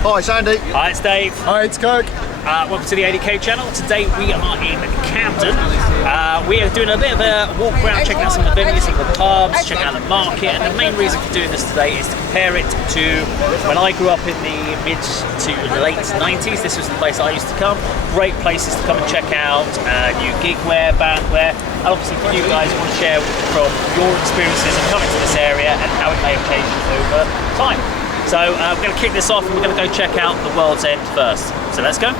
Hi, it's Andy. Hi, it's Dave. Hi, it's Kirk. Welcome to the A.D.K channel. Today we are in Camden. We are doing a bit of a walk around, checking out some of the venues, some of the pubs, checking out the market. And the main reason for doing this today is to compare it to when I grew up in the mid to late 90s. This was the place I used to come. Great places to come and check out new gig wear, band wear. And obviously for you guys, want to share from your experiences of coming to this area and how it may have changed over time. So we're going to kick this off and we're going to go check out the World's End first. So let's go.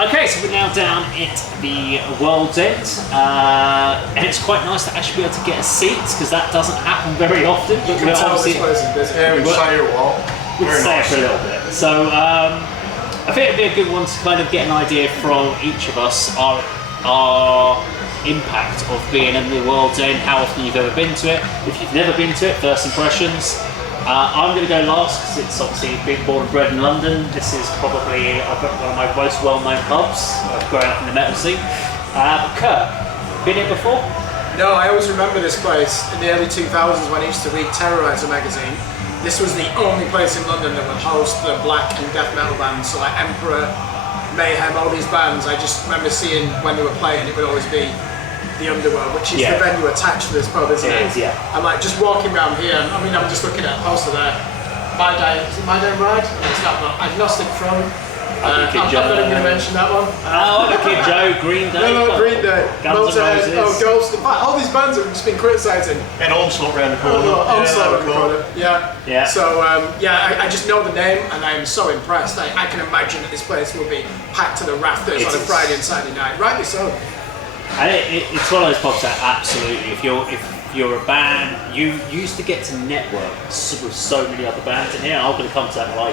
Okay, so we're now down at the World's End, and it's quite nice to actually be able to get a seat because that doesn't happen very often. You can tell this place is busy. Yeah, we'd stay a while. We'd stay for a little bit. So I think it'd be a good one to kind of get an idea from each of us our impact of being in the World's End, how often you've ever been to it. If you've never been to it, first impressions. I'm going to go last because it's obviously being born and bred in London. This is probably one of my most well-known pubs. I've grown up in the metal scene. Kirk, been here before? No, I always remember this place in the early 2000s when I used to read Terrorizer magazine. This was the only place in London that would host the black and death metal bands, so like Emperor, Mayhem, all these bands. I just remember seeing when they were playing, it would always be the Underworld, which is the venue attached to this pub, isn't it? Yeah. I'm like just walking around here, I mean I'm just looking at a poster there. My Day, is it My Day Ride? No, it's not. Agnostic Front. I'm not even going to mention that one. Kid Joe, Green Day. No, Green Day. Guns N' Roses. Ghost. In fact, all these bands have just been criticising. And Onslaught round the corner. Onslaught round the corner. Yeah. So I just know the name and I am so impressed. I can imagine that this place will be packed to the rafters on a Friday and Saturday night. Rightly so. And it's one of those pubs that absolutely, if you're a band, you used to get to network with so many other bands in here. I'm going to come to that when I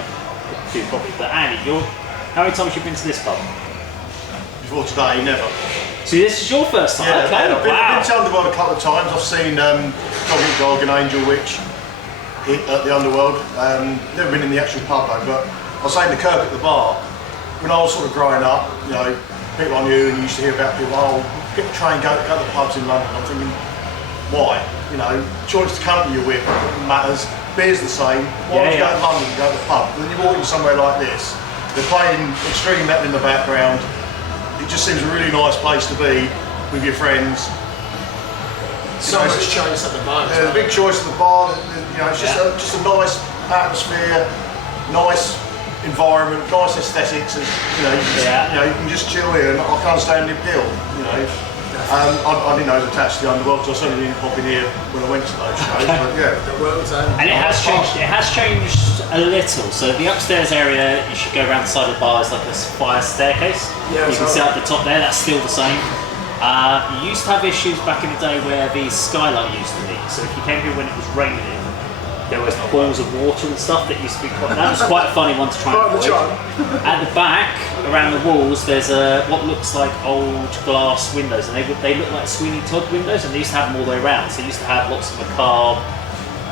do probably. But Andy, how many times have you been to this pub? Before today, never. So this is your first time? Yeah, okay, I've been to Underworld a couple of times. I've seen Dog and Angel Witch at the Underworld. Never been in the actual pub though, but I was saying to Kirk at the bar, when I was sort of growing up, you know, people I knew and you used to hear about people, get the train, go to the pubs in London. I'm thinking, why? You know, choice to company you're with matters. Beer's the same. Why would you go to London and go to the pub? Then you walk in somewhere like this, they're playing extreme metal in the background. It just seems a really nice place to be with your friends. So much choice at the bar. There's a big choice at the bar. You know, it's just a nice atmosphere, nice environment, nice aesthetics. You know, you can just chill here, and I can't understand the appeal. You know, I didn't know it was attached to the Underworld, so I certainly didn't pop in here when I went to those shows. But yeah, the World's End. And it has changed. It has changed a little. So the upstairs area, you should go around the side of the bar. It's like a fire staircase. Yeah, you can sit at the top there. That's still the same. You used to have issues back in the day where the skylight used to leak. So if you came here when it was raining, there was balls of water and stuff that used to be quite. That was quite a funny one to try and avoid. At the back, around the walls, there's what looks like old glass windows, and they look like Sweeney Todd windows, and they used to have them all the way around. So they used to have lots of macabre,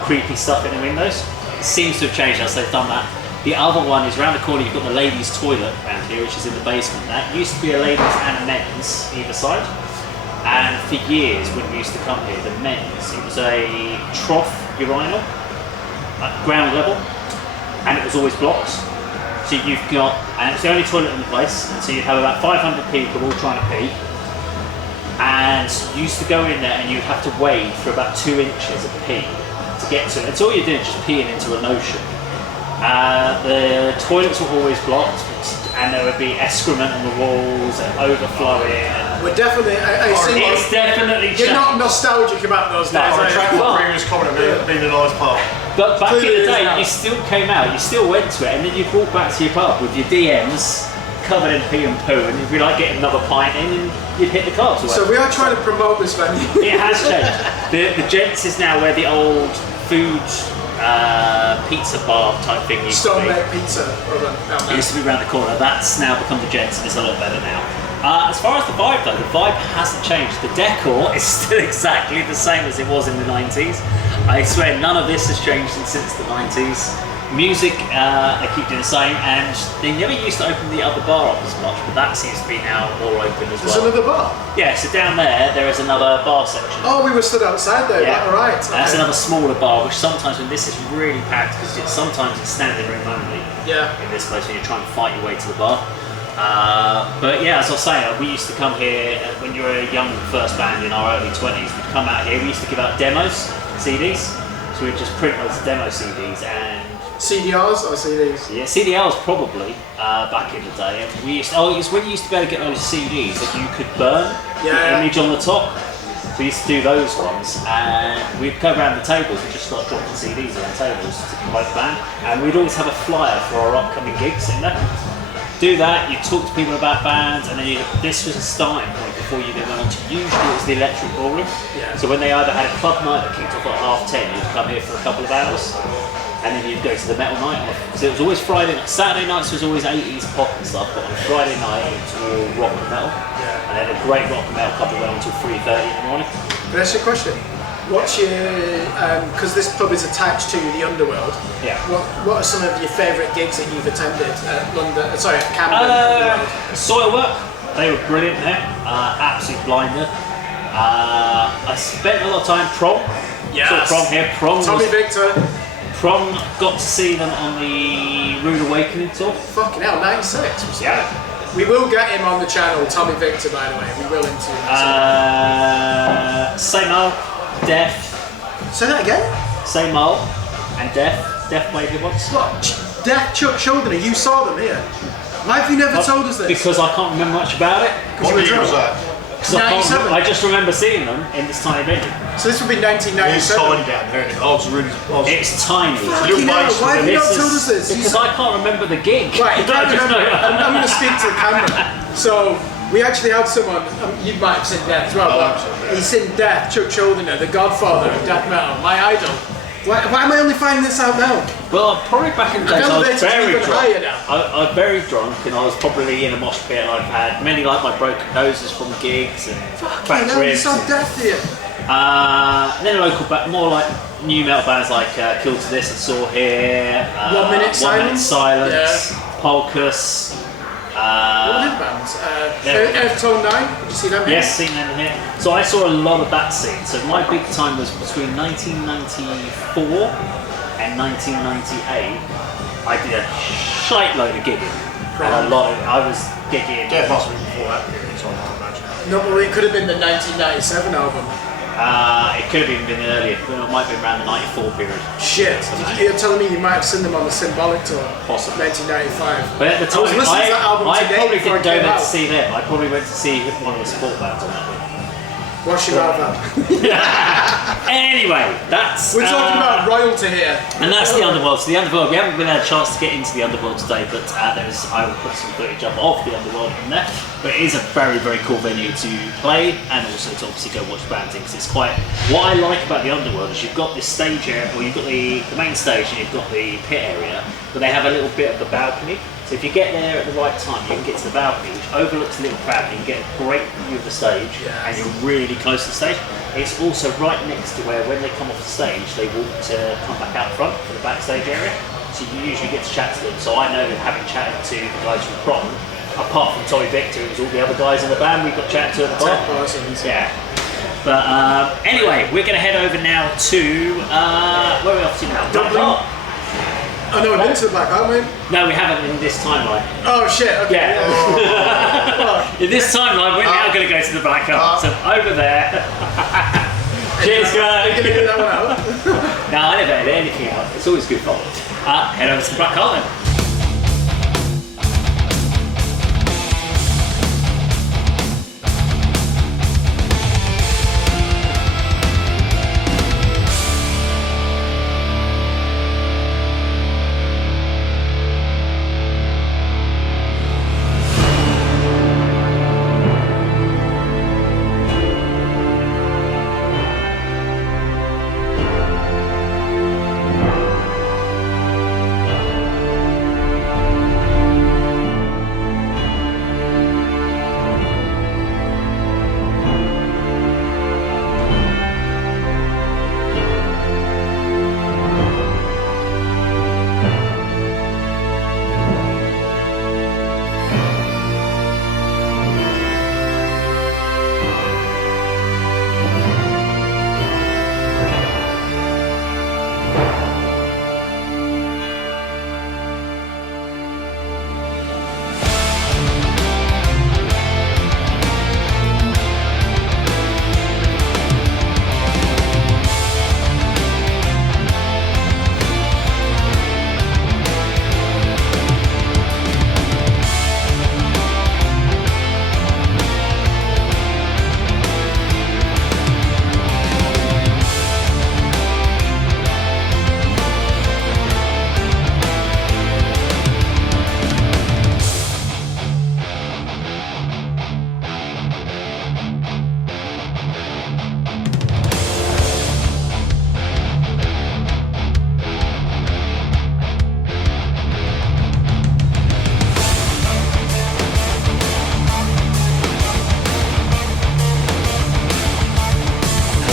creepy stuff in the windows. It seems to have changed as they've done that. The other one is around the corner. You've got the ladies' toilet around here, which is in the basement. That used to be a ladies' and a men's either side. And for years, when we used to come here, the men's, it was a trough urinal at ground level, and it was always blocked. So you've got, and it's the only toilet in the place, and so you'd have about 500 people all trying to pee. And you used to go in there and you'd have to wade for about 2 inches of pee to get to it. And so all you're doing is just peeing into an ocean. The toilets were always blocked, and there would be excrement on the walls and overflowing. We're definitely. It's definitely changed. You're not nostalgic about those days. I retract my previous comment of being a nice pub. But back Clearly in the is day, now. you still came out, you still went to it, and then you'd walk back to your pub with your DMs covered in pee and poo, and you'd be like getting another pint in, and you'd hit the clubs away. So we are trying to promote this venue. It has changed. The Gents is now where the old food pizza bar type thing used to be. Stone-baked pizza. It used to be around the corner. That's now become the Gents, and it's a lot better now. As far as the vibe though, the vibe hasn't changed. The decor is still exactly the same as it was in the 90s. I swear none of this has changed since the 90s. Music, they keep doing the same, and they never used to open the other bar up as much, but that seems to be now more open as There's well. another bar? Yeah, so down there is another bar section. Oh, we were stood outside there, Yeah. right. That's Okay. another smaller bar, which sometimes when this is really packed, because sometimes it's standing room only Yeah. in this place when you're trying to fight your way to the bar. But yeah, as I was saying, we used to come here when you were a young first band in our early 20s. We'd come out here. We used to give out demos, CDs. So we'd just print those demo CDs and CDRs or CDs? yeah, CDRs probably back in the day. And we used it's when you used to be able to get those CDs that you could burn the Yeah. image on the top. So we used to do those ones, and we'd go around the tables and just start dropping CDs on the tables to promote the band. And we'd always have a flyer for our upcoming gigs in there. Do that, you talk to people about bands, and then this was a starting point before you then went on to, usually it was the Electric Ballroom. Yeah. So when they either had a club night that kicked off at 10:30, you'd come here for a couple of hours, and then you'd go to the metal night. So it was always Friday night. Saturday nights was always 80s pop and stuff, but on Friday night it was all rock and metal. Yeah. And then a great rock and metal couple went on until 3:30 in the morning. Can I ask you a question? What's your, because this pub is attached to the Underworld, Yeah. what are some of your favourite gigs that you've attended at at Camden? Underworld? Soilwork, they were brilliant there, absolutely blinded. I spent a lot of time prom. Yes. Saw prom here. Tommy Victor, Prom got to see them on the Rude Awakening tour. fucking hell, 96. Was Yeah. that? We will get him on the channel, Tommy Victor, by the way. We will interview him. Same old, Deaf, Say that again? same old, and Deaf. Deaf played here once. What? Death Chuck Schuldiner, you saw them here. Why have you never told us this? Because I can't remember much about it. What you were year was drunk. that? 'Cause I, can't 97. remember, I just remember seeing them in this tiny venue. So this would be It's 1997. tiny down there. I was really. It's tiny. Fucking hell, base why have you not This told is- us this? Because I can't remember the gig. Right, you I can't just remember. know- I'm going to speak to the camera. So we actually had someone. You might have seen Death as well. I But have seen Death. he's seen Death, Chuck Schuldiner, the godfather of death metal, my idol. Why am I only finding this out now? Well, probably back in the days I was Elevators very even drunk. higher now. I was very drunk, and I was probably in a mosh pit, and I've had many like my broken noses from gigs and Fucking back hell, you ribs. saw and- Death here. Then local, more like new metal bands like Kill to This and Saw Here, 1 Minute Silence? Silence, Polkus. What were the bands? Earth Tone 9. Did you see them? Yes, seen them here. So I saw a lot of that scene. So my big time was between 1994 and 1998. I did a shite load of gigging. And I was gigging. Death must have been before that period of time, I imagine. No, but it could have been the 1997 album. It could have even been earlier. It might have been around the 94 period. Shit. You're telling me you might have seen them on the Symbolic tour? Possibly. 1995. But at the I was time, listening to that album I today probably before didn't it go came there out. to see them. I probably went to see one of the support bands on that one. Wash your mouth out. Anyway, that's... We're talking about royalty here. And that's the Underworld. So the Underworld, we haven't really had a chance to get into the Underworld today, but I will put some footage up of the Underworld in there. But it is a very, very cool venue to play, and also to obviously go watch bands in, because it's quite... What I like about the Underworld is you've got this stage area, or you've got the main stage, and you've got the pit area, but they have a little bit of the balcony. So if you get there at the right time, you can get to the balcony, which overlooks a little crowd, and you get a great view of the stage, and you're really close to the stage. It's also right next to where, when they come off the stage, they walk to come back out front for the backstage area. So you usually get to chat to them. So I know, having chatted to the guys from Prom, apart from Tommy Victor, it was all the other guys in the band we've got chatted to at the bar. Yeah. But anyway, we're going to head over now to, where are we off to now? Dublin. Oh no, we've been to the Black, haven't we? No, we haven't in this timeline. Oh shit, okay. Yeah. In this timeline, we're now going to go to the Black Hole. So over there. Cheers, guys. Are you going to get that one out? No, I never edit anything out. It's always good fun. Head over to the Black Hole then.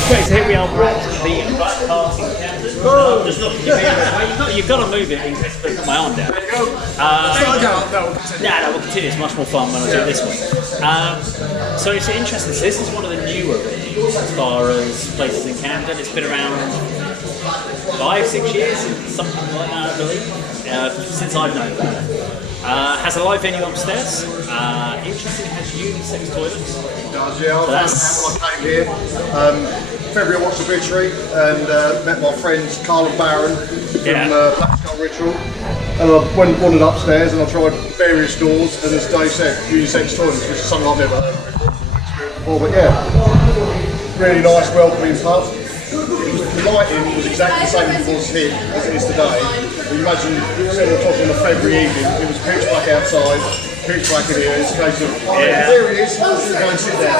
Okay, so here we are, we're at the Black Party in Camden. I'm just looking at you. You've got to move it, because I put my arm down. There you go. No, we'll continue. It's much more fun when I do it this way. So it's interesting. So this is one of the newer venues as far as places in Camden. It's been around 5-6 years, something like that, I believe, since I've known about it. Has a live venue upstairs. Interesting, has unisex toilets. It does, yeah. I came here. February I watched Obituary and met my friends Carl and Barron from Black Skull Ritual. And I wandered upstairs and I tried various doors, and as Dave said, unisex toilets, which is something I've never heard before. But yeah, really nice, welcoming pub. The lighting was exactly the same before it's hit as it is today. But you imagine, instead of talking on a February evening, it was pitch black outside, pitch black in here. It's a case of, there he is, go and sit down.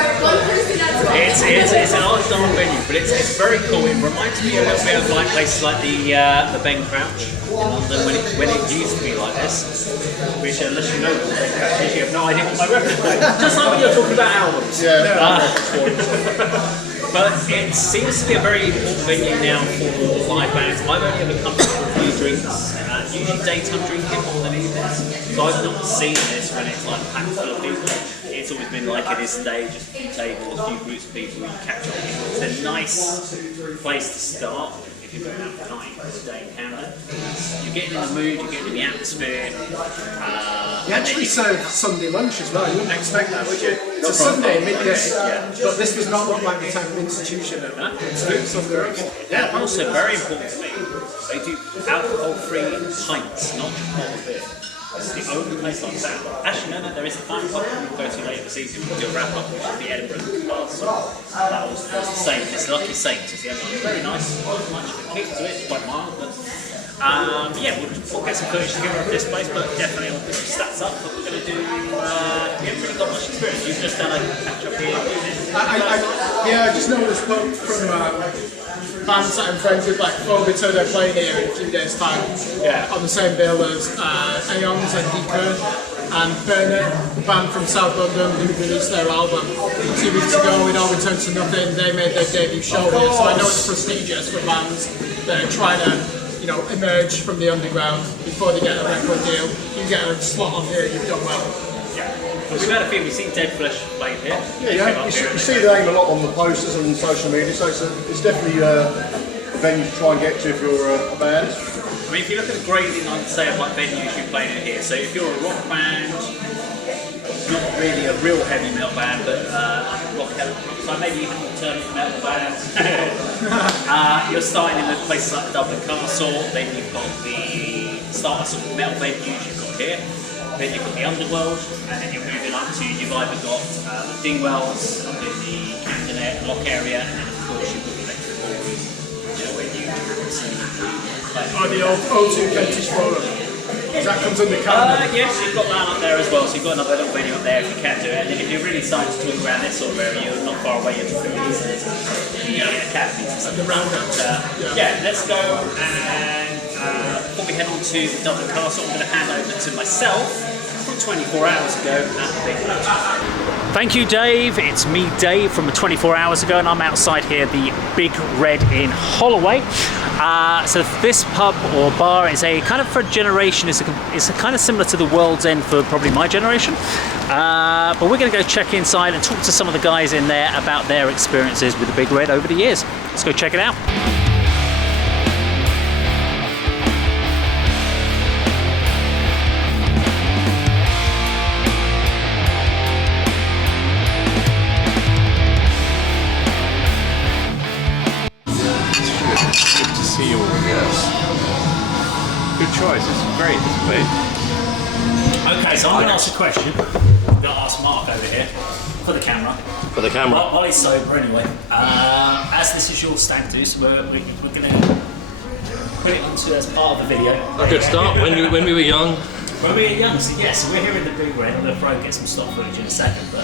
It's an odd dark venue, but it's very cool. It reminds me a little bit of like places like the Ben Crouch in London when it used to be like this. Which, unless you know the Ben Crouch, you have no idea what my reference is. Just like when you're talking about albums. But it seems to be a very important venue now for live bands. I've only ever come to a few drinks, usually daytime drinking more than evenings. So I've not seen this when it's like packed full of people. It's always been like it is today, just a few tables, a few groups of people you catch up with. It's a nice place to start if you're going out for night today in Camden. You're getting in the mood, you're getting in the atmosphere. You actually serve Sunday lunch as well. You wouldn't expect that, would you? It's a Sunday, midday, but this does not look like the type of institution that serves Sunday lunch. Yeah, and also very important to me, they do alcohol-free pints, not bottled beer. It's the only place like that. Actually, no, there is a fine pub we'll go to later this season. We'll do a wrap-up, which is the Edinburgh bar. So that was the same. It's Lucky Saints. It's the other one. It's very nice. Not much of a kick to it. It's quite mild, but yeah, we'll get some footage together of this place, but definitely I'll put some stats up. But we're going to do. We haven't really got much experience. You've just done a catch-up here. I just know this quote from bands that I'm friends with, like Phobito, they're playing here in a few days' time. Yeah. On the same bill as Aeons and A.D.K. and Bernard, the band from South London who released their album 2 weeks ago, It All Returned to Nothing. They made their debut show here, so I know it's prestigious for bands that are trying to, you know, emerge from the underground before they get a record deal. If you get a slot on here, you've done well. We've had a few. We've seen Dead Flesh played here. Yeah, you see the name a lot on the posters and social media, so it's definitely a venue to try and get to if you're a band. I mean, if you look at the grading, I'd say of like venues you're playing it here. So if you're a rock band, not really a real heavy metal band, but rock so maybe even alternative metal band. You're starting in with places like the Dublin Castle. Then you've got the starter sort of metal venues you've got here. Then you've got the Underworld, and then you're moving up to, you've either got the Dingwells up in the Camden Lock area, and then of course you've got the Electric Ballroom, where you see The old O2 Kentish Forum. That comes under Camden. yes, you've got that up there as well, so you've got another little venue up there if you can do it. And then if you're really starting to talk around this sort of area, you're not far away, you're talking about the academies and stuff. The roundhouse. Yeah, let's go and before we head on to the Dublin Castle, I'm going to hand over to myself from 24 hours ago at the Big Red. Thank you, Dave. It's me, Dave, from the 24 hours ago, and I'm outside here, the Big Red in Holloway. So this pub or bar is a kind of for a generation. It's a kind of similar to the World's End for probably my generation. But we're going to go check inside and talk to some of the guys in there about their experiences with the Big Red over the years. Let's go check it out. See you all. Yes. Good choice. It's great. It's great. Okay, so I'm going to ask a question. I'm going to ask Mark over here for the camera. For the camera. While he's sober, anyway. As this is your stag do, so we're going to put it onto as part of the video. A good start. When we were young. When we were young, so yes, so we're here in the Big Red. I'm going to try and get some stock footage in a second. But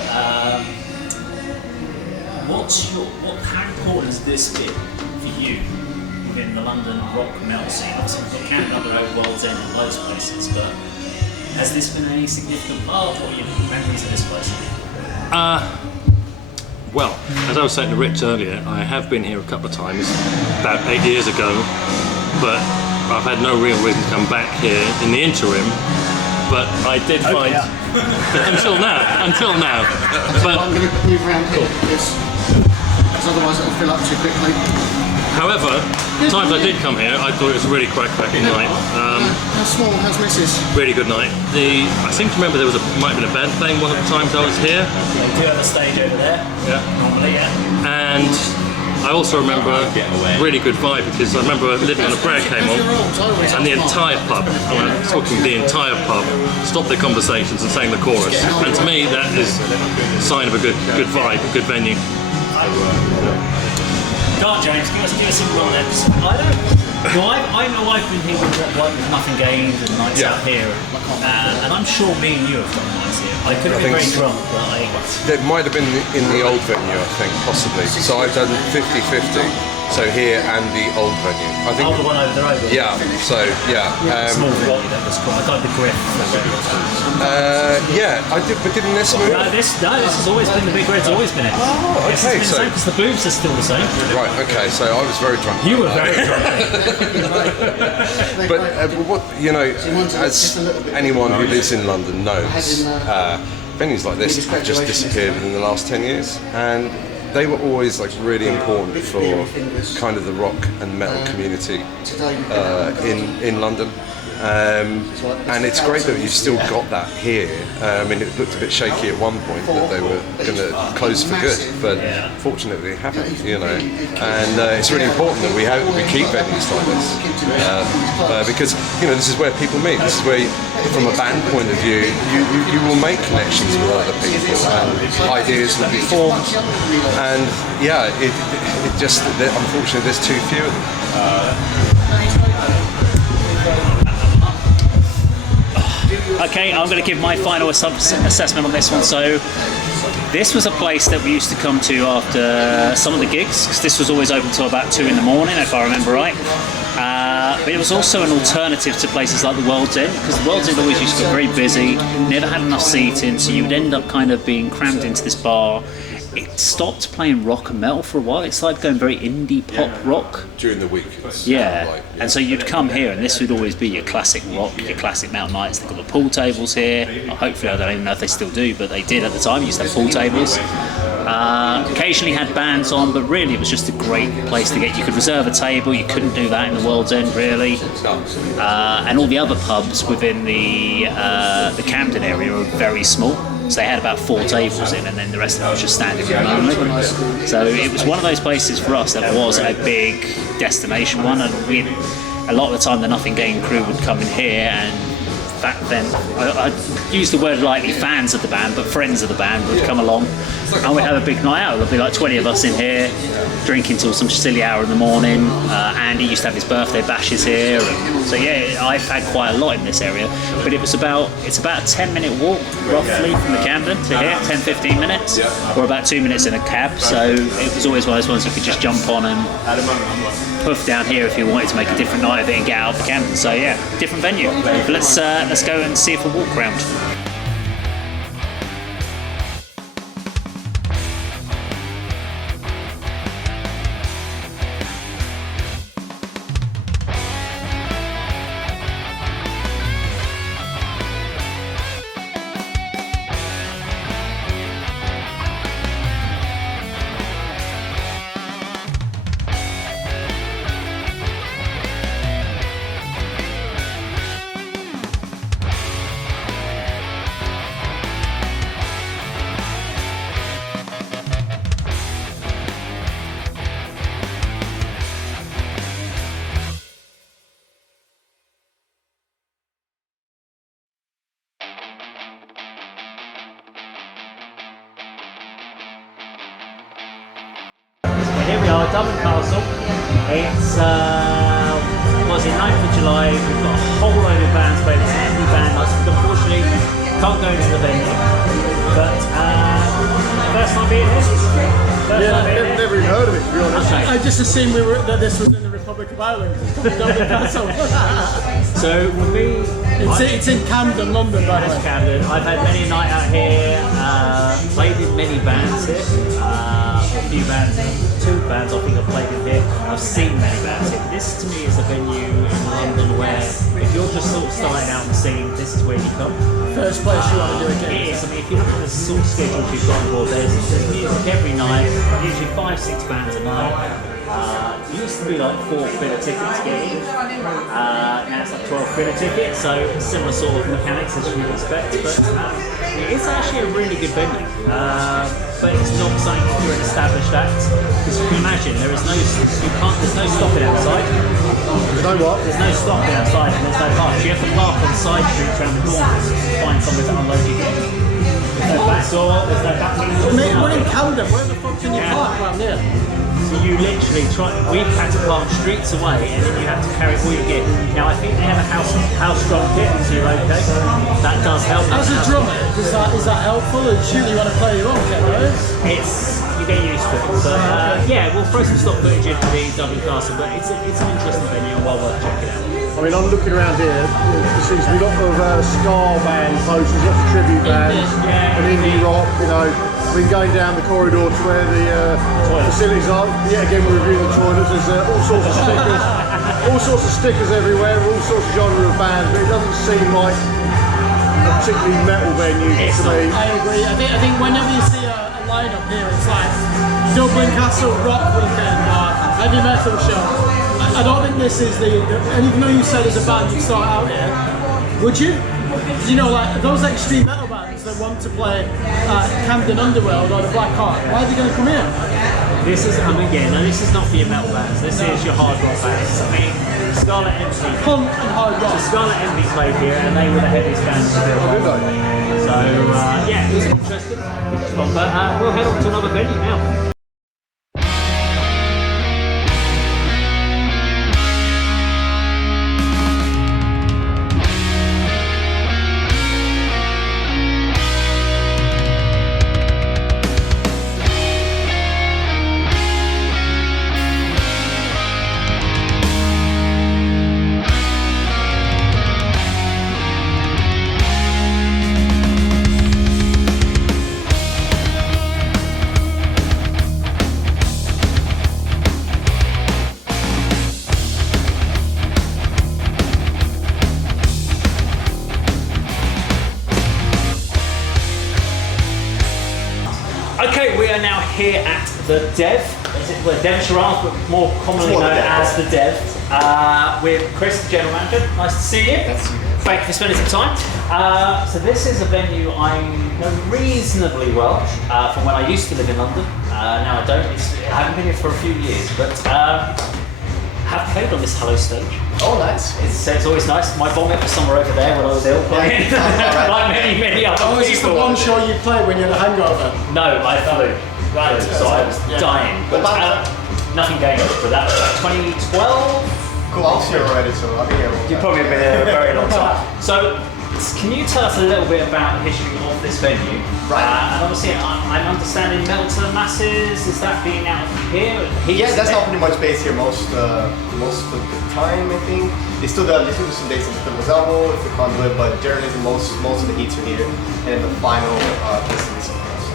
how important has this been for you within the London rock metal scene? Obviously, we've got Camden up the road, World's End, and loads of places. But has this been any significant part, or your memories of this place? Well, as I was saying to Rich earlier, I have been here a couple of times, about 8 years ago, but I've had no real reason to come back here in the interim. But I did find until now. But I'm going to move around here because otherwise it'll fill up too quickly. however, the times I did come here, I thought it was a really quite cracking night. How small? How's Mrs? Really good night. I seem to remember there might have been a band playing one of the times I was here. They do have a stage over there. Yeah. Normally, yeah. And I also remember a really good vibe because I remember Living on a Prayer came on and the entire pub, and I'm talking the entire pub, stopped their conversations and sang the chorus. And to me that is a sign of a good vibe, a good venue. Go on, James, give us some comments. I know I've been here with Nothing Gained and nights out here, and I'm sure me and you have done nights here. I could have been very drunk, but It might have been in the old venue, I think, possibly. So I've done 50-50. So here and the old venue. I think. oh, the one over the road. Yeah. So yeah. Small rock, that was called. I got the grip. Yeah, I did, but didn't this move? No, this has always been the Big Red's always been it. Oh, okay. So because the boobs are still the same. right. Okay. So I was very drunk. You were very drunk. But what as anyone who lives in London knows, venues like this have just disappeared within the last 10 years, and they were always like really important for kind of the rock and metal community in London. And it's great that you've still got that here. I mean, it looked a bit shaky at one point that they were going to close for good, but fortunately it happened, And it's really important that we keep venues like this because this is where people meet. This is where, from a band point of view, you will make connections with other people, and ideas will be formed. And it just unfortunately there's too few of them. Okay, I'm going to give my final assessment on this one. So, This was a place that we used to come to after some of the gigs, because this was always open till about 2 in the morning, if I remember right. But it was also an alternative to places like the World's End, because the World's End always used to get very busy, never had enough seating, so you would end up kind of being crammed into this bar. It stopped playing rock and metal for a while. It started going very indie pop rock. During the week. Yeah, and so you'd come here, and this would always be your classic rock, your classic metal nights. They've got the pool tables here. Hopefully, I don't even know if they still do, but they did at the time. You used to have pool tables. Occasionally had bands on, but really it was just a great place to get. You could reserve a table. You couldn't do that in the World's End, really. And all the other pubs within the Camden area are very small. So they had about 4 tables in, and then the rest of it was just standing room only. So it was one of those places for us that was a big destination one, and a lot of the time the Nothing Gained crew would come in here, and back then, I use the word lightly, fans of the band, but friends of the band would come along, and we'd have a big night out. There'd be like 20 of us in here, drinking till some silly hour in the morning. Andy used to have his birthday bashes here, and so yeah, I've had quite a lot in this area. But it's about a 10-minute walk roughly from the Camden to here, 10-15 minutes, or about 2 minutes in a cab. So it was always one of those ones you could just jump on and puff down here if you wanted to make a different night of it and get out of the Camden. So yeah, different venue. But let's go and see if we'll walk around. Here we are, Dublin Castle. It's was in 9th of July. We've got a whole load of bands playing. It's an indie band. Unfortunately, can't go into the venue. But first time being here. Never even heard of it, to be honest. Okay. I just assumed that this was in the Republic of Ireland. It's Dublin Castle. So for me, It's in Camden, London, by the way. it's Camden. I've had many a night out here. Played in many bands here. A few bands, 2 bands I think I've played in here. I've seen many bands here. This to me is a venue in London where if you're just sort of starting out and singing, this is where you come. First place you want to do a gig. It is. I mean, if you look at the sort of schedules you've got on board, there's music every night, usually 5-6 bands a night. It used to be like 4 quid a ticket to get in. Now it's like 12 quid a ticket, so similar sort of mechanics as you would expect. But it is actually a really good venue. But it's not something if you're an established act. Because you can imagine, there's no stopping outside. There's no what? There's no stopping outside, and there's no park. You have to park on side streets around the corners to find somewhere to unload your gear. There's no back door, there's no back door. Mate, we're in Camden. Where the fuck can you park around here? So you literally we've had to park streets away, and then you have to carry all your gear. Now I think they have a house drum kit, so you're okay. That does help. As a drummer, is that helpful? And surely you want to play your own kit, right? You get used to it. But yeah, we'll throw some stock footage into the Dublin Castle, but it's an interesting venue and well worth checking out. I mean, I'm looking around here, there seems to be a lot of ska band posters, lots of tribute bands, and indie rock, you know. We've been going down the corridor to where the facilities are. Yet again, we're reviewing the toilets. There's all sorts of stickers everywhere, all sorts of genre of bands, but it doesn't seem like a particularly metal venue to me. I agree. I think whenever you see a lineup here, it's like Dublin Castle Rock Weekend or heavy metal show. I don't think this is and even though you said as a band you'd start out here, would you? You know, like those extreme metal bands that want to play Camden Underworld or the Black Heart, why are they going to come here? This is, this is not for your metal bands. This is your hard rock bands. I mean, Scarlet Envy. Punk and hard rock. Scarlet Envy played here, and they were the heaviest band in the world. So yeah, it was interesting. But we'll head on to another venue now. are now here at the Dev. Is it the Devonshire Arms, but more commonly known as the Dev, with Chris, the general manager. Nice to see you. Thank you for spending some time. So this is a venue I know reasonably well from when I used to live in London. Now I don't. I haven't been here for a few years, but have played on this Hello stage. Oh, nice. It's always nice. My vomit was somewhere over there when I was ill playing. Like many other people. Oh, is this the one show you play when you had a hangover? No, I flew. Right, so I was dying. But nothing going on for that. 2012? Cool, I'll see you already, so I'll be here. You've probably been here a very long time. So, can you tell us a little bit about the history of this venue? Right. And obviously, I'm understanding Melter Masses, is that being out here? Yeah, that's not pretty much based here most of the time, I think. They still do some dates in the Elbow, if the Conduit, but generally most of the heats are here, and then the final is somewhere else.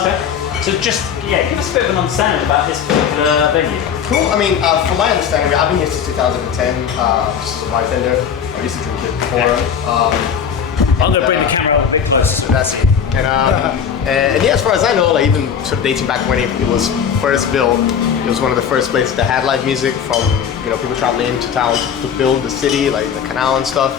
Okay. So just, give us a bit of an understanding about this particular venue. Cool. I mean, from my understanding, I've been here since 2010, just as a bartender. I used to drink it before. I'm going to bring the camera a bit closer. So that's it. And yeah, as far as I know, like even sort of dating back when it was first built, it was one of the first places that had live music from people traveling into town to build the city, like the canal and stuff.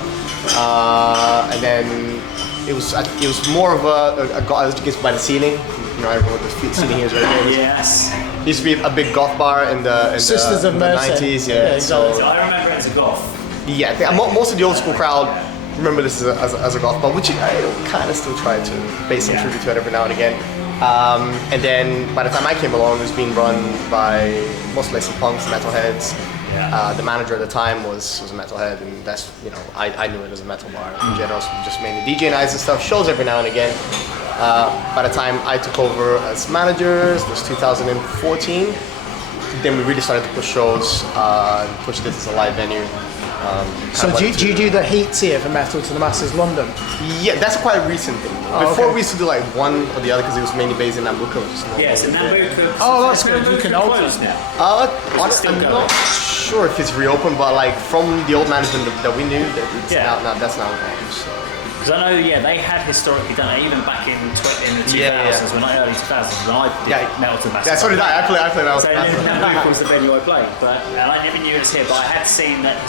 And then it was more of as you can see by the ceiling. I don't know what the ceiling is right there. Yes. It used to be a big goth bar in the Sisters of Mercy. 90s. Yeah. So I remember it as a goth. Yeah, most of the old school crowd remember this as a goth bar, which I kind of still try to pay some tribute to it every now and again. And then by the time I came along, it was being run by mostly some punks, metalheads. Yeah. The manager at the time was a metalhead, and that's I knew it as a metal bar in general, so just mainly DJ nights and stuff, shows every now and again. By the time I took over as manager, it was 2014. Then we really started to push shows, push this as a live venue. So do you do the heats here for Metal to the Masses London? Yeah, that's quite a recent thing. Before we used to do like one or the other because it was mainly based in Nambucco. Yes, in Nambucco. Oh, that's good. You can alter now. Honestly, I'm not sure if it's reopened, but like from the old management that we knew, that's now gone. So. Because I know, they had historically done it, even back in the 2000s, when early 2000s, when I did Metal to the Masses. Yeah, so did I. I played Metal to the Masses. Nambucco was the venue I played, and I never knew it was here, but I had seen that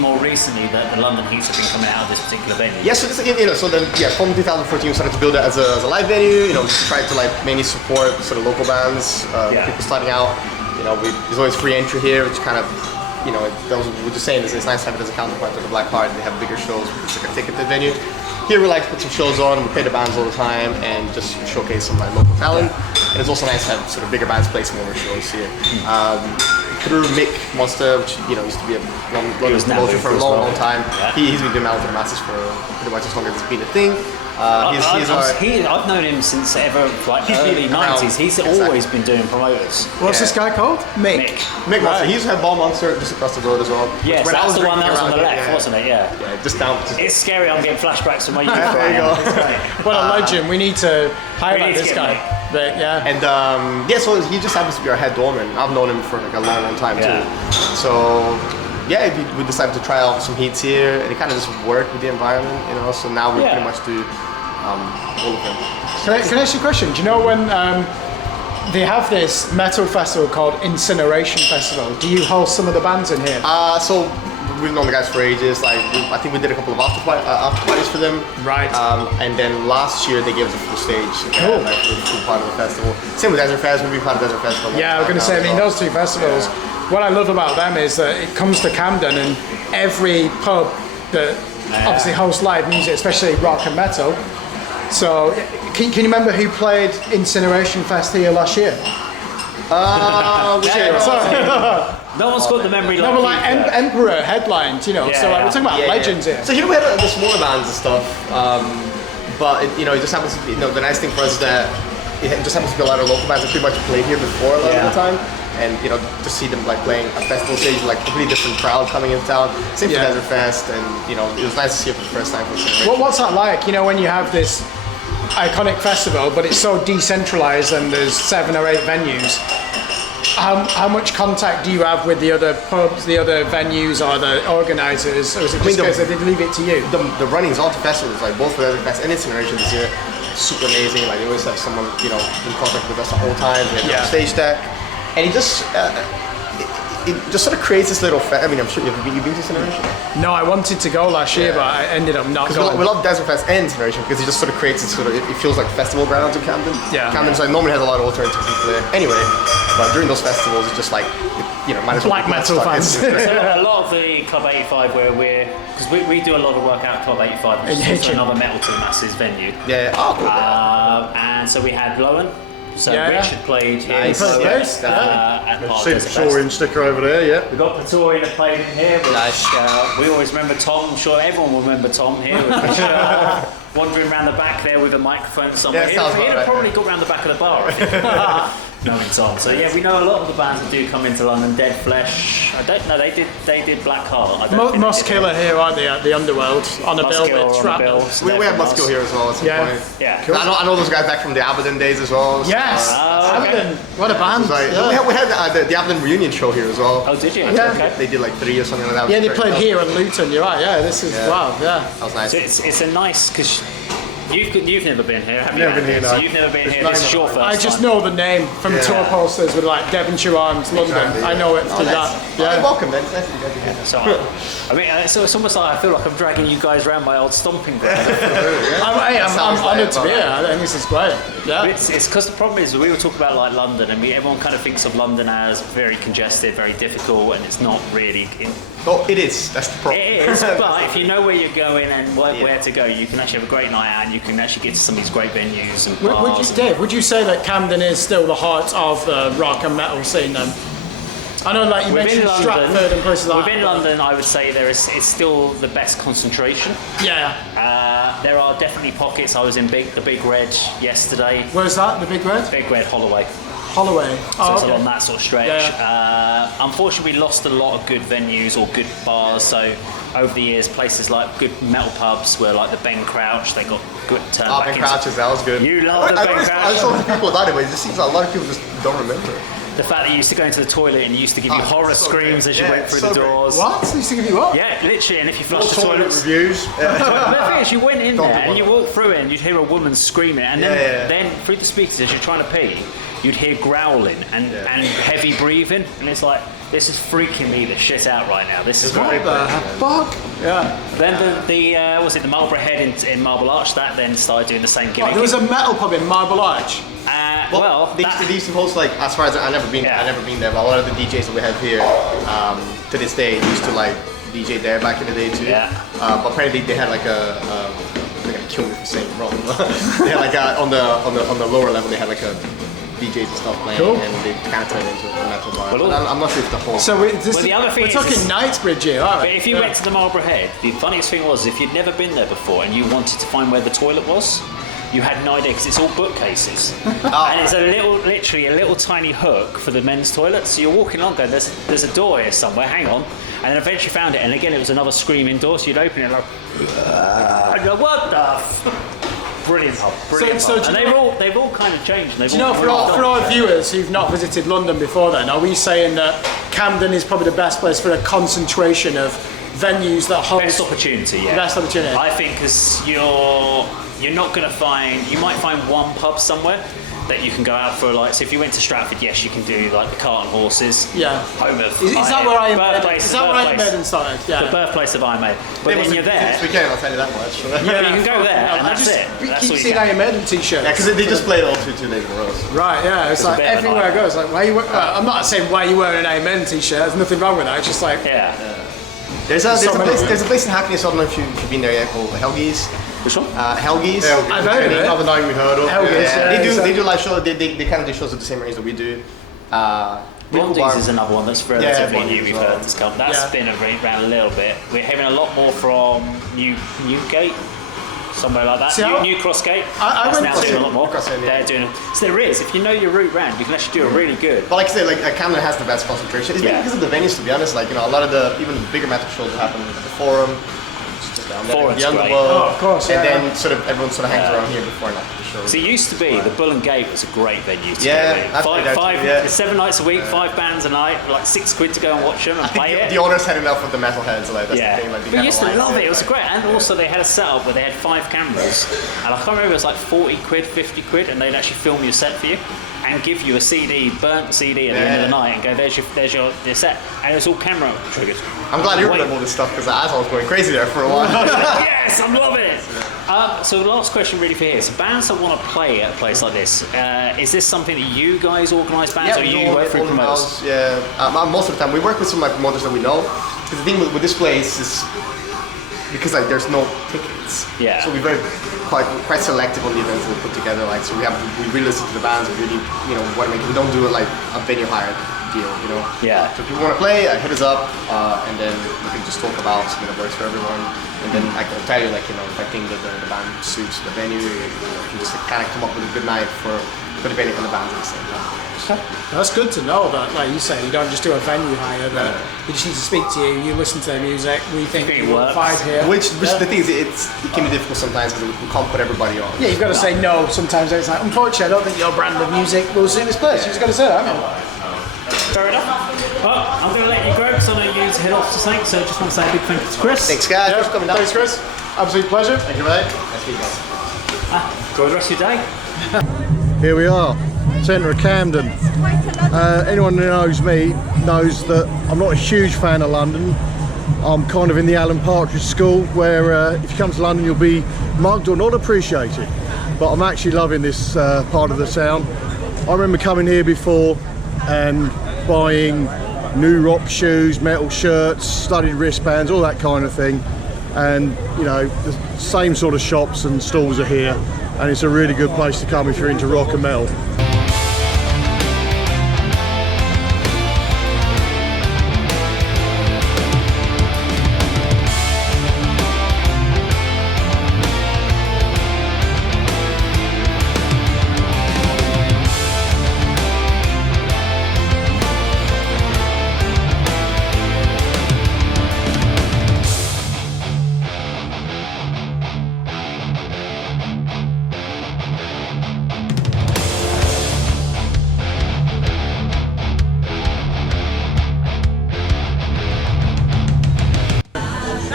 more recently that the London Heats have been coming out of this particular venue. Yeah, so from 2014 we started to build it as a live venue. Just tried to mainly support sort of local bands, people starting out. There's always free entry here, which kind of we're just saying it's nice to have it as a counterpart to the Black Heart. They have bigger shows, it's like a ticketed venue. Here we like to put some shows on, we play the bands all the time and just showcase some local talent. And it's also nice to have sort of bigger bands play some more shows here. Through Mick Monster, which used to be a London promoter for a long time. He's been doing Metal to the Masses for pretty much as long as it's been a thing. I've known him since ever early 90s. He's always been doing promoters. What's this guy called? Mick Monster. He used to have Ball Monster just across the road as well. Yes, that was the one that was on the left, wasn't it? Yeah. Just down. It's scary. I'm getting flashbacks from my youth. There you go. What a legend. We need to highlight this guy. But, and so he just happens to be our head doorman. I've known him for a long time too. So we decided to try out some heats here, and it kind of just worked with the environment, So now we pretty much do all of them. Can I ask you a question? Do you know when they have this metal festival called Incineration Festival? Do you host some of the bands in here? So we've known the guys for ages. I think we did a couple of after parties for them. Right. And then last year they gave us a full stage. Cool. For the full part of the festival. Same with Desert Fest. We've been part of Desert Fest. Yeah, I was going to say. Those two festivals. Yeah. What I love about them is that it comes to Camden, and every pub that obviously hosts live music, especially rock and metal. So, can you remember who played Incineration Fest here last year? No one's got the memory like no, but Emperor headlined, so we're talking about legends here. So here we had the smaller bands and stuff, but it just happens to be, the nice thing for us is that it just happens to be a lot of local bands that pretty much played here before a lot of the time. And to see them playing a festival stage, a completely different crowd coming into town. Same for Desert Fest, and it was nice to see it for the first time. What's that like? When you have this iconic festival, but it's so decentralized and there's 7 or 8 venues. How much contact do you have with the other pubs, the other venues, or the organisers, or is it just because they did leave it to you? The runnings all to festivals, both for Desert Fest and Incineration this year, super amazing. Like they always have someone, you know, in contact with us the whole time. We have a stage deck, and he just. It just sort of creates this little. I mean, I'm sure you've been to Generation. No, I wanted to go last year, but I ended up not going. We love Desert Fest and Generation because it just sort of creates this sort of. It feels like festival grounds in Camden. Yeah. Camden's like normally has a lot of alternative people there. Anyway, but during those festivals, it's just like, you know, might as well Black metal fans. So a lot of the Club 85 where because we do a lot of work out at Club 85, which is also another Metal to the Masses venue. Yeah. Oh, cool. And so we had Lowen. So Yeah, Rich had played here. Nice. At Park See the Desert Fest. Praetorian sticker over there, yeah. We've got Praetorian that played in here, which we always remember Tom. I'm sure everyone will remember Tom here. Which, wandering around the back there with a microphone somewhere. Yeah, sounds He'd about have right, probably got round the back of the bar. I think. Knowing Tom. So yeah, we know a lot of the bands that do come into London. Dead Flesh. I don't know. They did Black Heart. I don't think Musk they did. Killer here, aren't they? At the Underworld on a bill Muskill with on the bill. Shrapnel. So we they're have from Muskill us. here as well at some Yeah. point. Yeah. Cool. I know those guys back from the Aberdeen days as well. Yes. okay. Aberdeen. What a band. Like, Yeah. we had the Aberdeen reunion show here as well. Oh, did you? Yeah. Okay. They did like 3 or something like that. Yeah, they Very played dope. here at Luton. You're right. Yeah, this is wow. Yeah. That was nice. So it's a nice because you've never been here, have you? Never been here, So no. you've never been It's here. This is your first I just time. know the name from tour posters with like Devonshire Arms, London. Exactly, I know it through that. Yeah. Welcome, man. Nice to meet you. So, I mean, it's almost like I feel like I'm dragging you guys around my old stomping ground. I'm sounds like honoured it, to be but- here. I think this is great. Yeah. It's because the problem is we were talking about like London, and everyone kind of thinks of London as very congested, very difficult, and it's not really. Oh, it is. That's the problem. It is, but if you know where you're going and where to go, you can actually have a great night out, and you can actually get to some of these great venues and bars. Dave, would you say that Camden is still the heart of the rock and metal scene then? I know, like you mentioned Stratford and places like that. Within London, I would say it's still the best concentration. Yeah. There are definitely pockets. I was in the Big Red yesterday. Where's that? The Big Red? Big Red Holloway. Holloway. So Oh, it's okay. along that sort of stretch. Yeah. Unfortunately, we lost a lot of good venues or good bars. So over the years, places like good metal pubs were like the Ben Crouch. They got good turn Oh, back Ben into- Crouches, that was good. You love the Ben I Crouch. told the people about it, but it just seems like a lot of people just don't remember. The fact that you used to go into the toilet and you used to give you Oh, horror so screams great. as you Yeah, went through so the great. doors. What? They used to give you what? Yeah, literally. And if you All flushed the toilet toilets. reviews. But the thing is, you went in Don't there be and you walked through it and you'd hear a woman screaming, and then through the speakers as you're trying to pee, you'd hear growling and heavy breathing, and it's like, this is freaking me the shit out right now. This is What very the fuck? Yeah. Then was it the Marlborough Head in Marble Arch that then started doing the same What, gimmick? there was a metal pub in Marble Arch. They used to host, like, as far as I've never been there, but a lot of the DJs that we have here to this day used to like DJ there back in the day too. Yeah. But apparently they had like they're gonna kill me for saying it wrong. They had like on the lower level they had like a DJs and stuff playing, Cool. and they kind of turned into a metal bar. Well, But I'm not sure if the whole. So the other thing we're is- talking Knightsbridge here, aren't we? But if you went to the Marlborough Head, the funniest thing was if you'd never been there before and you wanted to find where the toilet was, you had no idea because it's all bookcases, and it's literally a little tiny hook for the men's toilet. So you're walking along, going, "There's a door here somewhere. Hang on," and then eventually found it, and again it was another screaming door. So you'd open it like, and you're like, "What the?" Brilliant pub, brilliant So pub. do And you they've all kind of changed. Do you know, for our viewers who've not visited London before then, are we saying that Camden is probably the best place for a concentration of venues that host best opportunity, yeah. Best opportunity. I think because you're not going to find, you might find one pub somewhere that you can go out for, like, so if you went to Stratford, yes, you can do like the Cart and Horses. Yeah. Home of Is that where Iron Maiden? birthplace- Is that where Iron birthplace- Maiden started? The Yeah. birthplace of Iron Maiden. But then you're there. This weekend, I'll tell you that much. Yeah, you can go there, and I that's just it. That's keep all you seeing get. Iron Maiden t-shirts. Yeah, because they just played all two days in a row. So. Right, yeah, it's a like bit of an everywhere I eye. go, it's like, why are you I'm not saying why you wearing an Iron Maiden t-shirt, there's nothing wrong with that, it's just like, Yeah. There's a place in Hackney, so I don't know if you've been there yet, called Helgies. Which one? Helgies. I've heard of it. Another name we heard of. Helgies, Yeah. yeah. They do live shows. They kind of do shows at the same range that we do. Blondies is another one that's relatively Blondies new. as We've well. heard this come. That's Yeah. been around a little bit. We're having a lot more from Newgate, somewhere like that. See, New Crossgate. I That's went now to doing a lot more. Crossgate, yeah. They're doing. So there is. If you know your route round, you can actually do a really good. But like I said, like Camden has the best concentration. It's mainly because of the venues, to be honest. Like, you know, a lot of even the bigger metal shows happen at the Forum, which is just down there, Forum's the great. Underworld, Oh, of course, and yeah. then sort of everyone sort of hangs around here before and after the show. Because it used to be the Bull and Gate was a great venue to Yeah, go in. absolutely. 7 nights a week, 5 bands a night, like £6 to go and watch them and play it. The owners had enough with the metalheads, like that's Yeah, the thing. Like, but we used to love it. It was great, and also they had a setup where they had 5 cameras, and I can't remember, it was like £40, £50, and they'd actually film your set for you and give you a CD, burnt CD at the end of the night, and go, there's your set, and it was all camera triggered. I'm glad you remember all this stuff because I was going crazy there for a while. Yes, I'm loving it. So the last question really for here. So bands that want to play at a place like this, is this something that you guys organise bands, or you work through promoters? Most of the time we work with some like promoters that we know. Because the thing with this place is because like there's no tickets. Yeah. So we're quite selective on the events that we put together. Like so we really listen to the bands. We really want to make it. We don't do it like a venue hire deal. Yeah. So if people want to play, hit us up, and then we can just talk about something that works for everyone. And then I can tell you if I think that the band suits the venue, we can just kind of come up with a good night for depending on the bands at the same time. That's good to know that, like you say, you don't just do a venue hire, but we just need to speak to you, you listen to their music, we think you want 5 here. Which the thing is, it can be difficult sometimes because we can't put everybody on. Yeah, you've got to say no sometimes. It's like, unfortunately, I don't think your brand of music will suit this place. You've just got to say that, haven't you? Fair enough. Well, I'm going to let you go because I know you need to head off to something, so I just want to say a big thank you to Chris. Thanks, guys. Thanks for coming down. Thanks, Chris. Absolute pleasure. Thank you, mate. Nice to meet you guys. Enjoy the rest of your day. Here we are, centre of Camden. Anyone who knows me knows that I'm not a huge fan of London. I'm kind of in the Alan Partridge school where if you come to London you'll be mugged or not appreciated. But I'm actually loving this part of the town. I remember coming here before and buying new rock shoes, metal shirts, studded wristbands, all that kind of thing. And the same sort of shops and stalls are here, and it's a really good place to come if you're into rock and metal.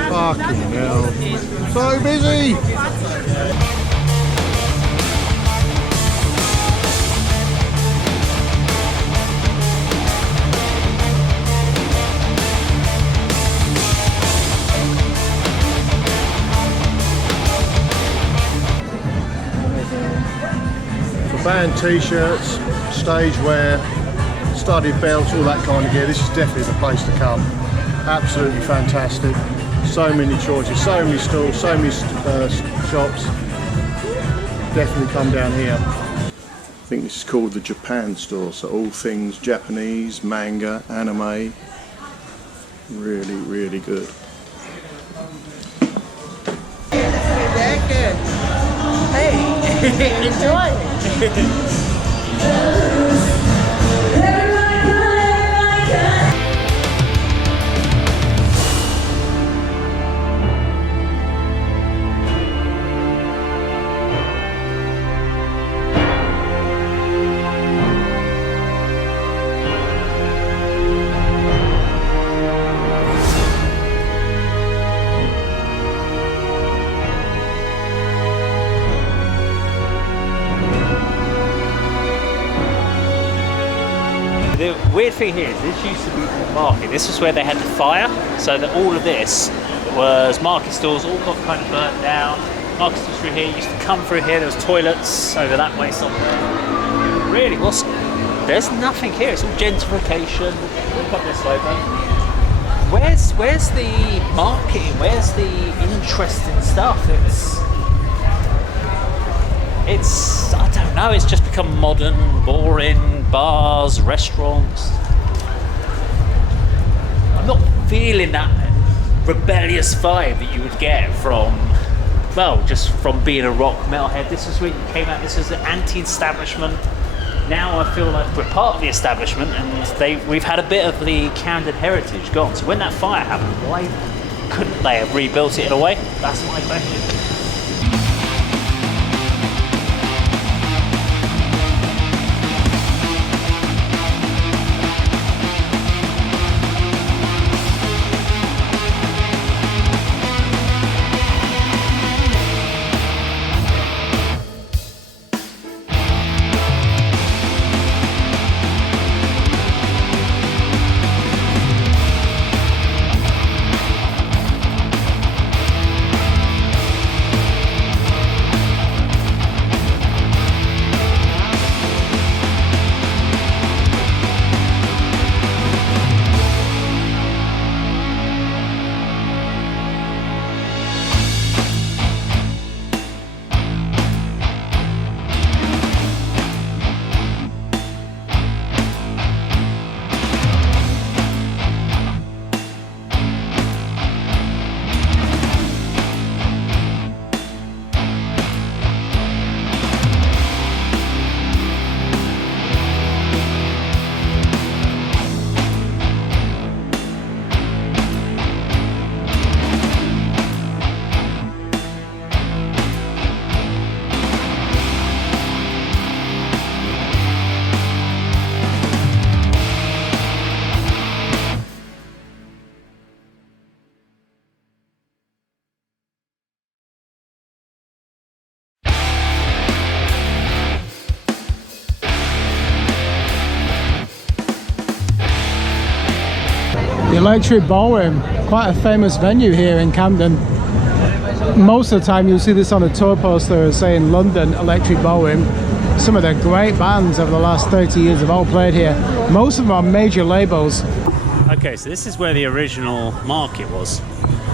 Fucking hell. So busy! For band t-shirts, stage wear, studded belts, all that kind of gear, this is definitely the place to come. Absolutely fantastic. So many choices, so many stalls, so many shops. Definitely come down here. I think this is called the Japan store, so all things Japanese, manga, anime. Really, really good. Very good. Hey, enjoy. The weird thing here is this used to be the market. This was where they had the fire, so that all of this was market stalls, all got kind of burnt down. Market stalls through here, used to come through here, there was toilets over that way somewhere. Really, there's nothing here, it's all gentrification. Look up this way, bro. Where's the marketing? Where's the interesting stuff? It's I don't know, it's just become modern, boring, bars, restaurants. I'm not feeling that rebellious vibe that you would get from, well, just from being a rock metalhead. This is where you came out, this was the anti-establishment. Now I feel like we're part of the establishment and we've had a bit of the Camden heritage gone. So when that fire happened, why couldn't they have rebuilt it in a way? That's my question. Electric Ballroom, quite a famous venue here in Camden. Most of the time you'll see this on a tour poster saying London Electric Ballroom. Some of the great bands over the last 30 years have all played here. Most of them are major labels. Okay, so this is where the original market was.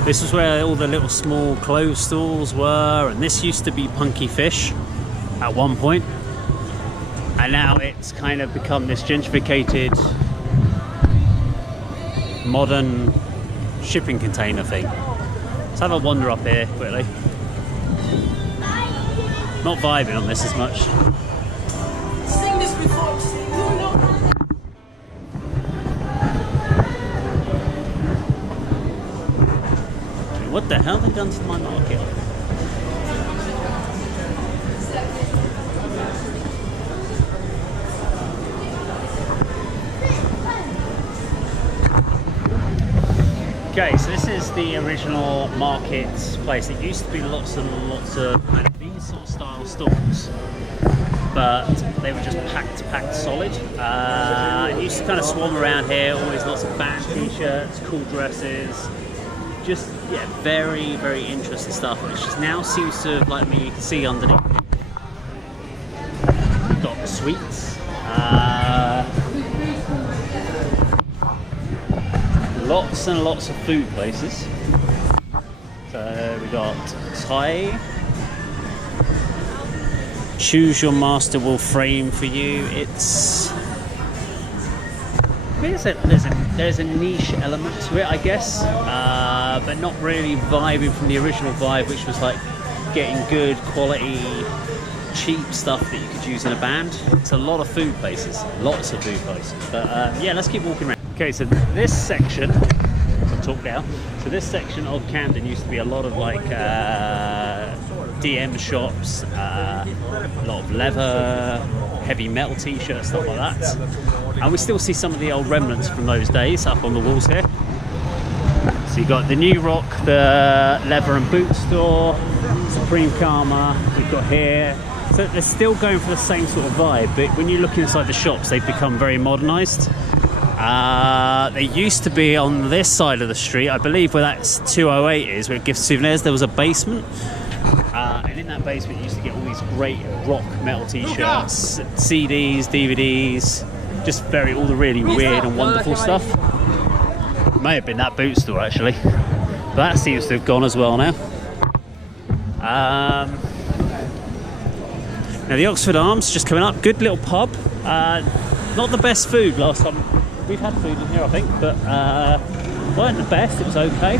This was where all the little small clothes stalls were, and this used to be Punky Fish at one point. And now it's kind of become this gentrificated, modern shipping container thing. Let's have a wander up here quickly. Not vibing on this as much. Sing this before, sing, you know. What the hell have they done to my market? Okay, so this is the original market place. It used to be lots and lots of kind of these sort of style stalls, but they were just packed solid. It used to kind of swarm around here, always lots of band t-shirts, cool dresses, just, yeah, very, very interesting stuff, which just now seems to, like me, see underneath. We've got the sweets. Lots and lots of food places. So we got Thai. Choose your master will frame for you. It's there's a niche element to it, I guess, but not really vibing from the original vibe, which was like getting good quality, cheap stuff that you could use in a band. It's a lot of food places, lots of food places. But yeah, let's keep walking around. Okay, so this section, I'll talk now. So this section of Camden used to be a lot of like DM shops, a lot of leather, heavy metal t-shirts, stuff like that. And we still see some of the old remnants from those days up on the walls here. So you got the New Rock, the leather and boot store, Supreme Karma, we've got here. So they're still going for the same sort of vibe, but when you look inside the shops, they've become very modernised. They used to be on this side of the street, I believe where that's 208 is, where it gives souvenirs, there was a basement. And in that basement you used to get all these great rock metal t-shirts, CDs, DVDs, just all the really weird and wonderful stuff. May have been that boot store actually, but that seems to have gone as well now. Now the Oxford Arms just coming up, good little pub. Not the best food last time. We've had food in here, I think, but weren't the best. It was okay.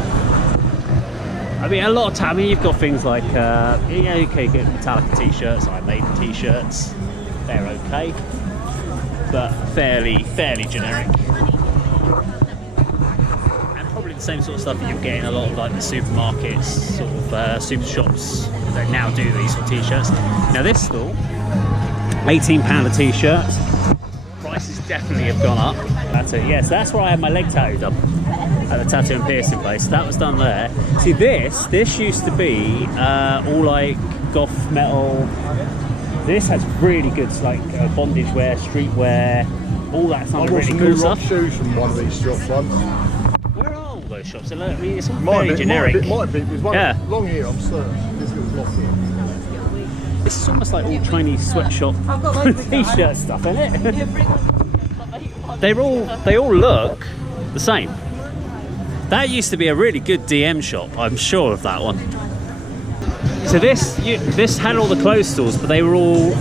I mean, a lot of time. I mean, you've got things like A.D.K Metallica t-shirts, Iron Maiden t-shirts. They're okay, but fairly generic. And probably the same sort of stuff that you're getting a lot of like the supermarkets, sort of super shops that now do these sort of t-shirts. Now this stall, £18 a t-shirt. Prices definitely have gone up. That's it. Yes, that's where I had my leg tattoo done at the tattoo and piercing place. That was done there. See, this used to be all like goth metal. This has really good like bondage wear, streetwear, all that kind of really cool stuff. Shoes from one of these shops once. Where are all those shops? I mean, it's all very generic. Might be. There's one long here. I'm certain. This looks lost here. This is almost like all Chinese sweatshop t-shirt stuff, isn't it? They all look the same. That used to be a really good DM shop. I'm sure of that one. So this had all the clothes stores, but they were all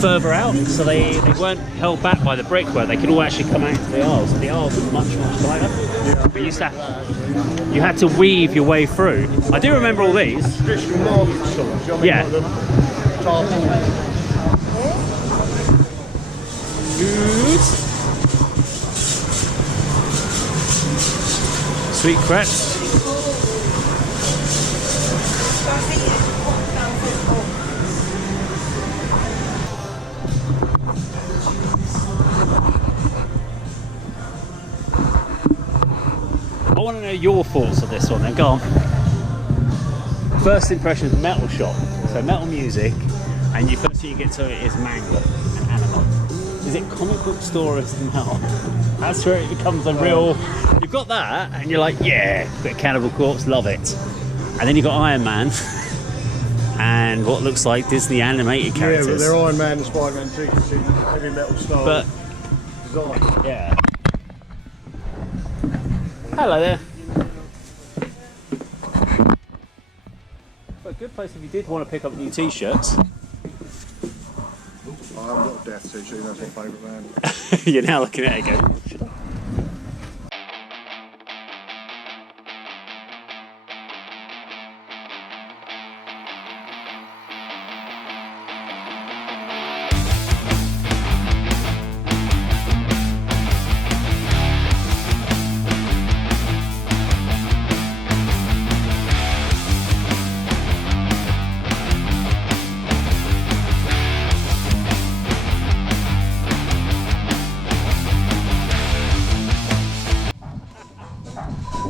further out, so they weren't held back by the brickwork. They could all actually come out to the aisles. So the aisles were much tighter. Yeah. But you had to weave your way through. I do remember all these. Traditional market stores. You know, yeah. Good. Sweet crepes. I want to know your thoughts on this one then, go on. First impressions, metal shop, so metal music, and first thing you get to it is manga and anime. is it comic book store smell? That's where it becomes a real. You've got that, and you're like, yeah, bit of Cannibal Corpse, love it. And then you've got Iron Man, and what looks like Disney animated characters. Yeah, but they're Iron Man and Spider-Man too. You see heavy metal style But design. yeah. Hello there. Well, a good place if you did want to pick up new T-shirts. I haven't got a Death t-shirt. That's my favourite band. You're now looking at it again.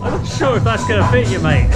I'm not sure if that's going to fit you, mate.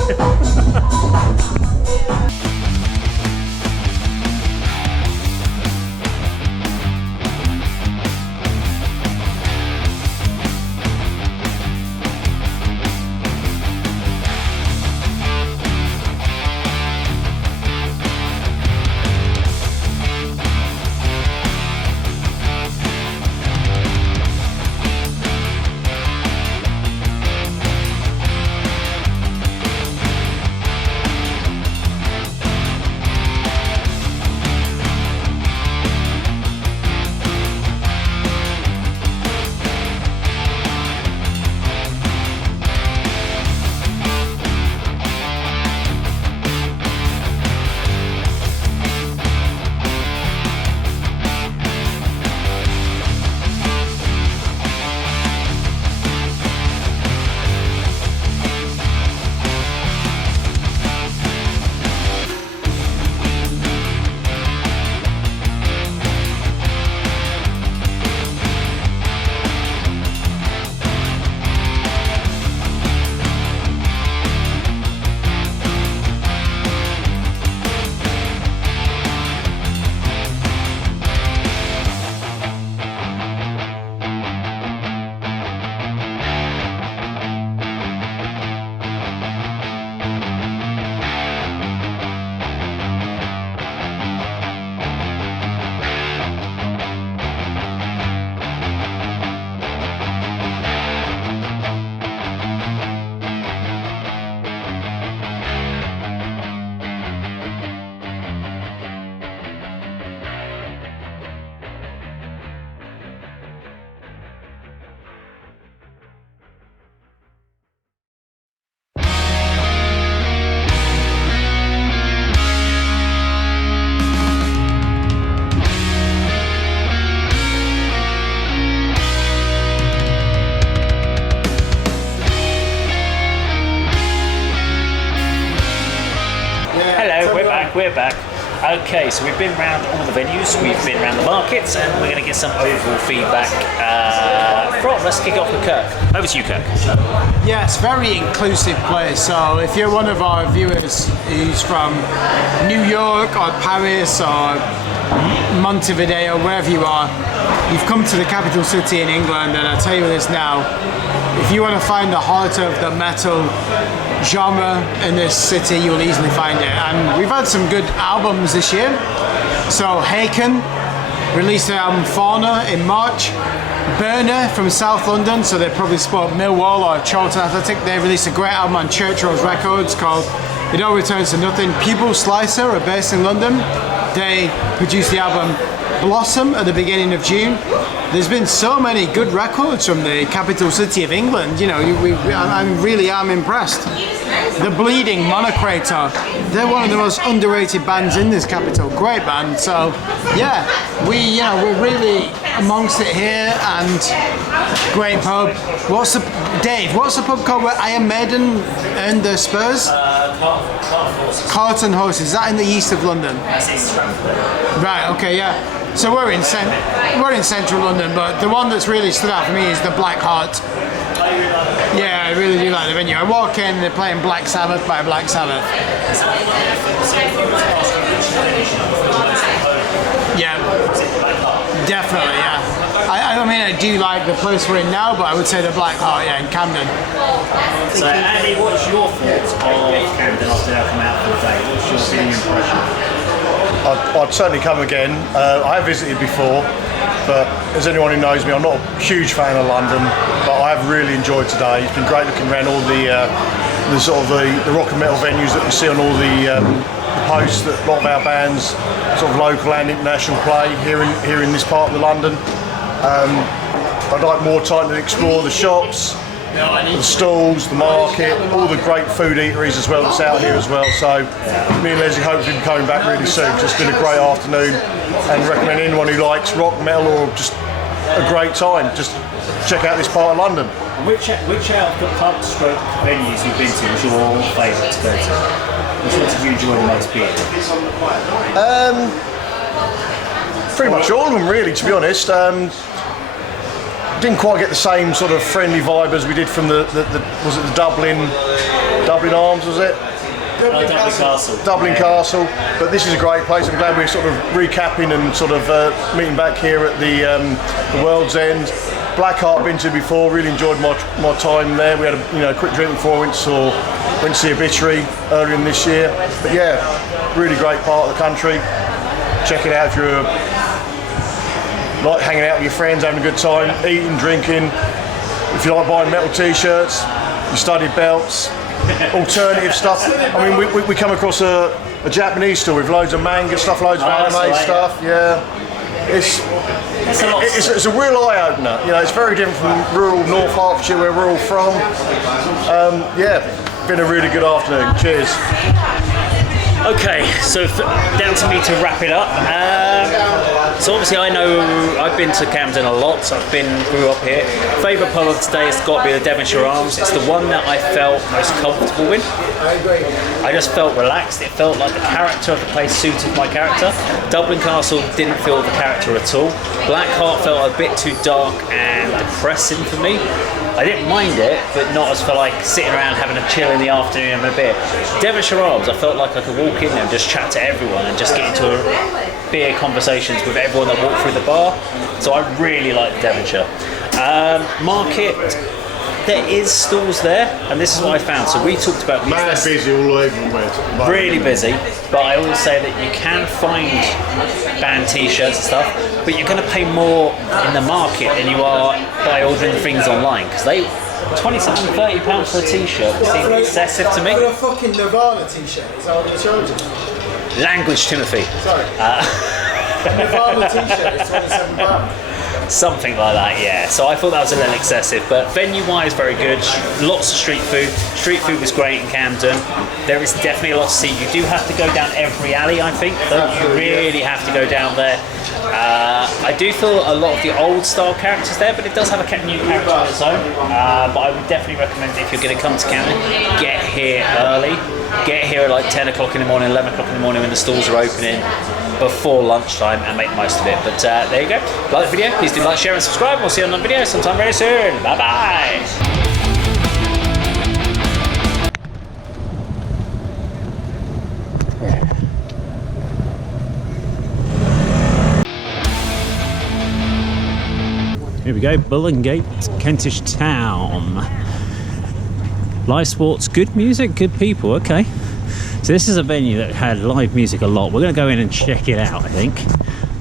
We're back. Okay, so we've been around all the venues, we've been around the markets, and we're going to get some overall feedback from. Let's kick off with Kirk. Over to you, Kirk. Yeah, it's a very inclusive place. So if you're one of our viewers who's from New York or Paris or Montevideo, wherever you are, you've come to the capital city in England, and I tell you this now, if you want to find the heart of the metal genre in this city, you'll easily find it. And we've had some good albums this year. So A.D.K released their album Fauna in March. Burner from South London, so they probably support Millwall or Charlton Athletic. They released a great album on Church Rose Records called It All Returns to Nothing. Pupil Slicer are based in London. They produced the album Blossom at the beginning of June. There's been so many good records from the capital city of England. You know, I really am impressed. The Bleeding, Monocrator, they're one of the most underrated bands in this capital. Great band. So yeah, we're really amongst it here, and great pub. What's the pub called where Iron Maiden earned their spurs? Carlton Horse. Is that in the east of London? Right. Okay. Yeah. So we're in central London, but the one that's really stood out for me is the Black Heart. Yeah, I really do like the venue. I walk in, they're playing Black Sabbath by Black Sabbath. Yeah, definitely, yeah. I do like the place we're in now, but I would say the Black Heart, yeah, in Camden. So Andy, what's your thoughts of Camden after they come out for the day? What's your feeling impression? I'd certainly come again. I have visited before, but as anyone who knows me, I'm not a huge fan of London, but I have really enjoyed today. It's been great looking around all the sort of the rock and metal venues that we see on all the posts that a lot of our bands, sort of local and international, play here in this part of London. I'd like more time to explore the shops, the stalls, the market, all the great food eateries as well that's out here as well. So me and Leslie hopefully be coming back really soon, because it's been a great afternoon, and recommend anyone who likes rock, metal, or just a great time, just check out this part of London. Which out of the pub stroke venues you've been to was your favourite to go to? Which ones have you enjoyed the most being? Pretty much all of them really, to be honest. Didn't quite get the same sort of friendly vibe as we did from the was it the Dublin Arms, was it? Dublin Castle. Dublin Castle, but this is a great place. I'm glad we're sort of recapping and sort of meeting back here at the World's End. Blackheart been to before, really enjoyed my time there. We had a quick drink before I went to see Obituary earlier in this year. But yeah, really great part of the country. Check it out if you're like hanging out with your friends, having a good time, eating, drinking. If you like buying metal t-shirts, your studded belts, alternative stuff. I mean, we come across a Japanese store with loads of manga stuff, loads of anime stuff. Yeah, it's a real eye opener. It's very different from rural North Hertfordshire where we're all from. Yeah, been a really good afternoon. Cheers. Okay, so down to me to wrap it up. So obviously I know I've been to Camden a lot, so grew up here. Favourite pub of today has got to be the Devonshire Arms. It's the one that I felt most comfortable in. I agree. I just felt relaxed. It felt like the character of the place suited my character. Dublin Castle didn't feel the character at all. Blackheart felt a bit too dark and depressing for me. I didn't mind it, but not as for like sitting around having a chill in the afternoon and having a beer. Devonshire Arms, I felt like I could walk in there and just chat to everyone and just get into beer conversations with everyone that walked through the bar. So I really liked Devonshire. Market, there is stalls there, and this is what I found. So we talked about Man, busy all over. Really busy, but I always say that you can find band t-shirts and stuff, but you're going to pay more in the market than you are by ordering things online, because they £27-30 for a t-shirt seems excessive to me. For a fucking Nirvana t-shirt, is that what you're charging? Language, Timothy. Sorry. Nirvana t-shirt is £27. Something like that, yeah. So I thought that was a little excessive, but venue-wise, very good. Lots of street food. Street food was great in Camden. There is definitely a lot to see. You do have to go down every alley, I think. You really have to go down there. I do feel a lot of the old-style characters there, but it does have a new character of its own. But I would definitely recommend if you're going to come to Camden, get here early. Get here at like 10 o'clock in the morning, 11 o'clock in the morning when the stalls are opening, before lunchtime, and make the most of it. But there you go. Like the video, please do like, share and subscribe. We'll see you on another video sometime very soon. Bye bye. Here we go, Bullingate, Kentish Town. Live sports, good music, good people, okay. So this is a venue that had live music a lot. We're going to go in and check it out, I think,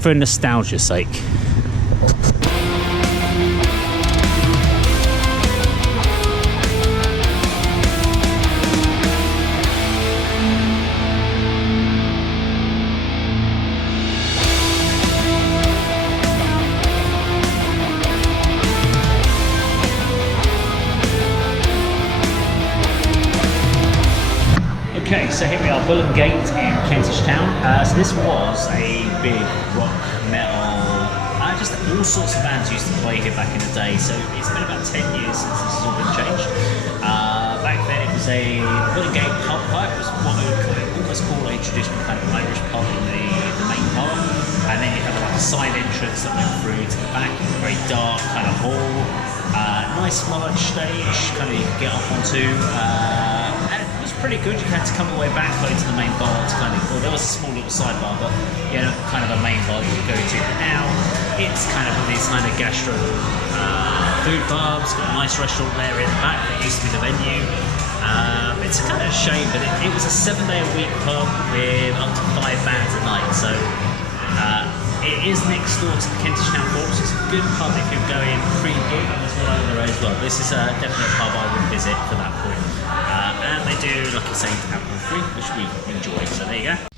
for nostalgia's sake. Okay, so here we are, Bullingate in Kentish Town. So this was a big rock, metal, just all sorts of bands used to play here back in the day. So it's been about 10 years since this has all been changed. Back then it was a Bullingate pub pipe, was what I would almost call a traditional kind of Irish pub in the main bar. And then you have like a side entrance that went through to the back, a very dark kind of hall. Nice large stage, kind of you could get up onto. And it was pretty good. You had to come all the way back to the main bar to kind of, well, there was a small little sidebar, but you had kind of a main bar you could go to. But now it's kind of these kind of gastro food pubs, got a nice restaurant there in the back that used to be the venue. It's kind of a shame, but it was a 7-day-a-week pub with up to 5 bands a night, so it is next door to the Kentish Town Hall, so it's a good pub if you're going pre-gig as well. This is a definite pub I would visit for that point. And they do, like I say, alcohol free, which we enjoy, so there you go.